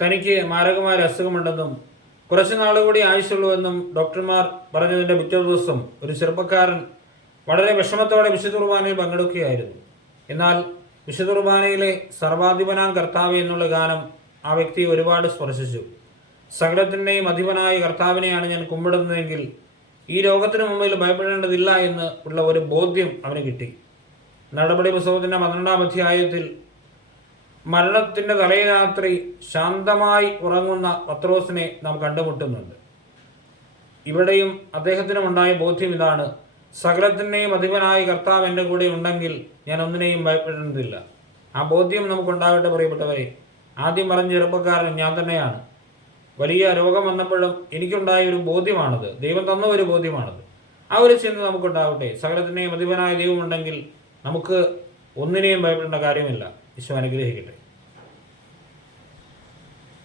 തനിക്ക് മാരകമായ അസുഖമുണ്ടെന്നും കുറച്ച് നാൾ കൂടി ആയുസുള്ളൂ എന്നും ഡോക്ടർമാർ പറഞ്ഞതിന്റെ പിറ്റേ ദിവസം ഒരു ചെറുപ്പക്കാരൻ വളരെ വിഷമത്തോടെ വിശുദ്ധ കുർബാനയിൽ പങ്കെടുക്കുകയായിരുന്നു. എന്നാൽ വിശുദ്ധ കുർബാനയിലെ സർവാധിപനാം കർത്താവ് എന്നുള്ള ഗാനം ആ വ്യക്തിയെ ഒരുപാട് സ്പർശിച്ചു. സകലത്തിന്റെയും അധിപനായ കർത്താവിനെയാണ് ഞാൻ കുമ്പിടുന്നതെങ്കിൽ ഈ രോഗത്തിന് മുമ്പിൽ ഭയപ്പെടേണ്ടതില്ല എന്ന് ഉള്ള ഒരു ബോധ്യം അവന് കിട്ടി. നടപടി പുസ്തകത്തിന്റെ പന്ത്രണ്ടാം അധ്യായത്തിൽ മരണത്തിന്റെ തലരാത്രി ശാന്തമായി ഉറങ്ങുന്ന പത്രോസിനെ നാം കണ്ടുമുട്ടുന്നുണ്ട്. ഇവിടെയും അദ്ദേഹത്തിനും ഉണ്ടായ ബോധ്യം ഇതാണ്. സകലത്തിന്റെയും അധിപനായ കർത്താവ് എന്റെ കൂടെ ഉണ്ടെങ്കിൽ ഞാൻ ഒന്നിനെയും ഭയപ്പെടുന്നില്ല ആ ബോധ്യം നമുക്കുണ്ടാകട്ടെ പ്രിയപ്പെട്ടവരെ. ആദ്യം പറഞ്ഞ ചെറുപ്പക്കാരൻ ഞാൻ തന്നെയാണ്. വലിയ രോഗം വന്നപ്പോഴും എനിക്കുണ്ടായ ഒരു ബോധ്യമാണത്. ദൈവം തന്ന ഒരു ബോധ്യമാണത്. ആ ഒരു ചിന്ത നമുക്കുണ്ടാവട്ടെ സകലത്തിന്റെയും അധിപനായ ദൈവമുണ്ടെങ്കിൽ നമുക്ക് ഒന്നിനെയും ഭയപ്പെടേണ്ട കാര്യമില്ല. ഈശോ അനുഗ്രഹിക്കട്ടെ.